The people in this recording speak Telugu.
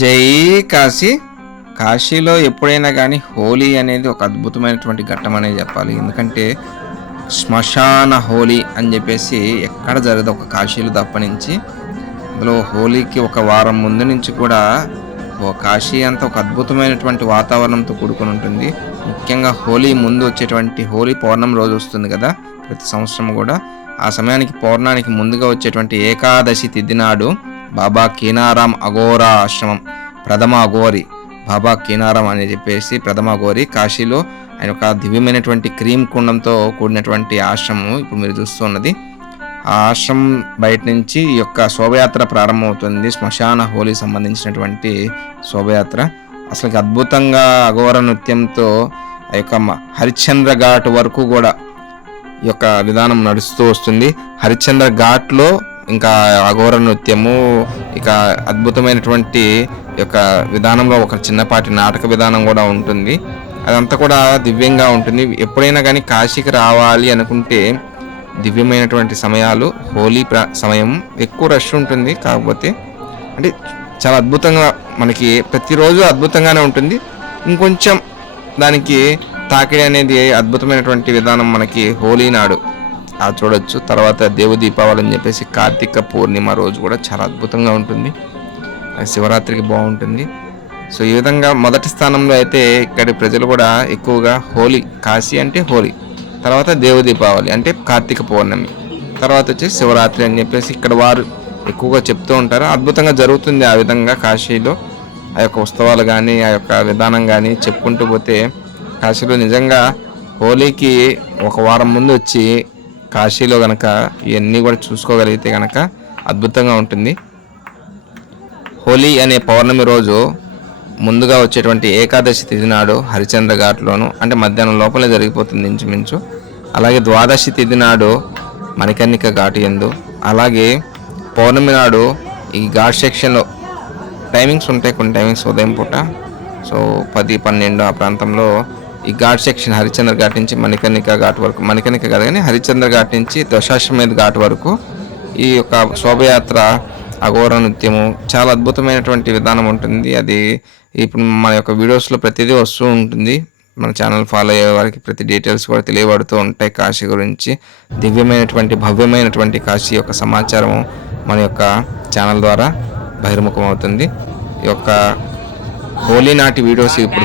జై కాశీ. కాశీలో ఎప్పుడైనా కానీ హోలీ అనేది ఒక అద్భుతమైనటువంటి ఘట్టం అనేది చెప్పాలి. ఎందుకంటే శ్మశాన హోలీ అని చెప్పేసి ఎక్కడ జరగదు ఒక కాశీలో తప్పనించి అందులో హోలీకి ఒక వారం ముందు నుంచి కూడా కాశీ అంతా ఒక అద్భుతమైనటువంటి వాతావరణంతో కూడుకొని ఉంటుంది. ముఖ్యంగా హోలీ ముందు వచ్చేటువంటి హోలీ పౌర్ణమి రోజు వస్తుంది కదా ప్రతి సంవత్సరం కూడా. ఆ సమయానికి పౌర్ణానికి ముందుగా వచ్చేటువంటి ఏకాదశి తిథి నాడు బాబా కీనారాం అఘోరా ఆశ్రమం ప్రథమ అఘోరి. బాబా కీనారాం అని చెప్పేసి ప్రథమ అఘోరి కాశీలో ఆయన ఒక దివ్యమైనటువంటి క్రీమ్ కుండంతో కూడినటువంటి ఆశ్రమం ఇప్పుడు మీరు చూస్తున్నది ఆ ఆశ్రమం బయట నుంచి ఈ యొక్క శోభయాత్ర ప్రారంభమవుతుంది. శ్మశాన హోలీ సంబంధించినటువంటి శోభయాత్ర. అసలు అద్భుతంగా అఘోర నృత్యంతో ఆ యొక్క హరిశ్చంద్ర ఘాట్ వరకు కూడా ఈ యొక్క విధానం నడుస్తూ వస్తుంది. హరిశ్చంద్ర ఘాట్లో ఇంకా అఘోర నృత్యము ఇక అద్భుతమైనటువంటి ఈ యొక్క విధానంలో ఒక చిన్నపాటి నాటక విధానం కూడా ఉంటుంది. అదంతా కూడా దివ్యంగా ఉంటుంది. ఎప్పుడైనా కానీ కాశీకి రావాలి అనుకుంటే దివ్యమైనటువంటి సమయాలు హోలీ ప్ర సమయం ఎక్కువ రష్ ఉంటుంది కాకపోతే అంటే చాలా అద్భుతంగా మనకి ప్రతిరోజు అద్భుతంగానే ఉంటుంది. ఇంకొంచెం దానికి తాకిడి అనేది అద్భుతమైనటువంటి విధానం మనకి హోలీ నాడు. ఆ చూడొచ్చు. తర్వాత దేవు దీపావళి అని చెప్పేసి కార్తీక పూర్ణిమ రోజు కూడా చాలా అద్భుతంగా ఉంటుంది. శివరాత్రికి బాగుంటుంది. సో ఈ విధంగా మొదటి స్థానంలో అయితే ఇక్కడి ప్రజలు కూడా ఎక్కువగా హోలీ కాశీ అంటే హోలీ. తర్వాత దేవ దీపావళి అంటే కార్తీక పౌర్ణమి. తర్వాత వచ్చి శివరాత్రి అని చెప్పేసి ఇక్కడ వారు ఎక్కువగా చెప్తూ ఉంటారు. అద్భుతంగా జరుగుతుంది ఆ విధంగా కాశీలో. ఆ యొక్క ఉత్సవాలు కానీ ఆ యొక్క విధానం కానీ చెప్పుకుంటూ పోతే కాశీలో నిజంగా హోలీకి ఒక వారం ముందు వచ్చి కాశీలో కనుక ఇవన్నీ కూడా చూసుకోగలిగితే కనుక అద్భుతంగా ఉంటుంది. హోలీ అనే పౌర్ణమి రోజు ముందుగా వచ్చేటువంటి ఏకాదశి తిథి నాడు హరిచంద్ర ఘాట్లోను అంటే మధ్యాహ్నం లోపలే జరిగిపోతుంది ఇంచుమించు. అలాగే ద్వాదశి తిథి నాడు మణికర్ణిక ఘాటు ఎందు అలాగే పౌర్ణమి నాడు ఈ ఘాట్ సెక్షన్లో టైమింగ్స్ ఉంటాయి కొన్ని టైమింగ్స్ ఉదయం పూట. సో పది పన్నెండు ఆ ప్రాంతంలో ఈ ఘాట్ సెక్షన్ హరిచంద్ర ఘాట్ నుంచి మణికర్ణిక ఘాట్ వరకు మణికర్ణిక కాదు కానీ హరిచంద్ర ఘాట్ నుంచి దశాశ్వమేధ ఘాట్ వరకు ఈ యొక్క శోభయాత్ర అఘోర నృత్యము చాలా అద్భుతమైనటువంటి విధానం ఉంటుంది. అది ఇప్పుడు మన యొక్క వీడియోస్లో ప్రతిదీ వస్తూ ఉంటుంది. మన ఛానల్ ఫాలో అయ్యే వారికి ప్రతి డీటెయిల్స్ కూడా తెలియబడుతూ ఉంటాయి. కాశీ గురించి దివ్యమైనటువంటి భవ్యమైనటువంటి కాశీ యొక్క సమాచారం మన యొక్క ఛానల్ ద్వారా బహిర్ముఖం అవుతుంది ఈ యొక్క హోలీ నాటి వీడియోస్ ఇప్పుడు